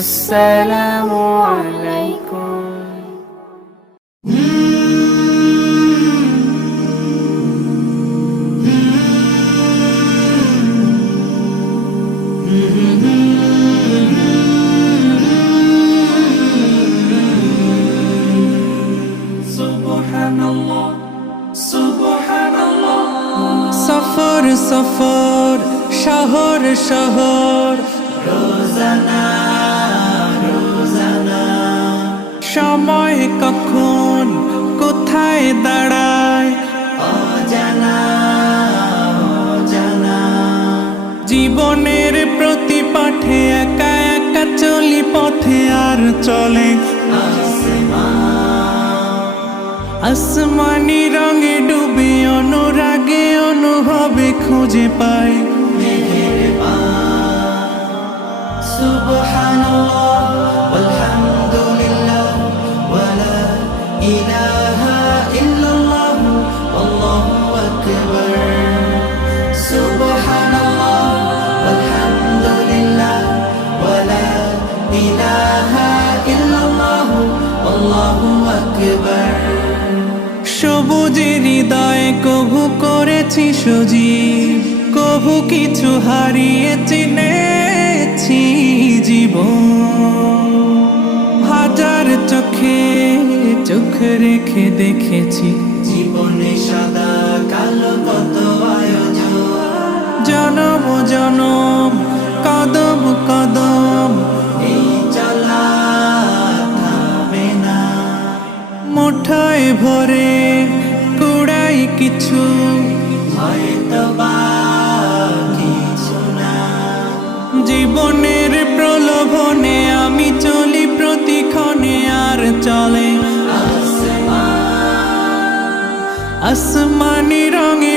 আসসালামু আলাইকুম। সুবহানাল্লাহ সুবহানাল্লাহ। সফর সফর শহর শহর, রোজানা রোজানা, সময় কখন কোথায় দাঁড়ায় অজানা অজানা। জীবনের প্রতি পাঠে একা একা চলি পথে, আর চলে আসমানি রঙে ডুবে, অনুরাগে অনুভবে খুঁজে পাই সুবহানাল্লাহ ওয়ালহামদুলিল্লাহ ওয়ালা ইলাহা ইল্লাল্লাহ আল্লাহু আকবার। সুবহানাল্লাহ ওয়ালহামদুলিল্লাহ ওয়ালা ইলাহা ইল্লাল্লাহ আল্লাহু আকবার। সবুজের হৃদয়ে কভু করেছি সজীব, কভু কিছু হারিয়ে চিনেছি জীবন। হাজার চোখে চোখ রেখে দেখেছি জীবনে সাদা কালো কত আয়োজন। জনম জনম কদম কদম এই চলা থামে না। মুঠোয় ভরে কুড়াই কিছু, হয়তো বা কিছু না। জীবনের প্রলোভনে আমি চলি প্রতিক্ষণে, আর চলে আসমানি রঙে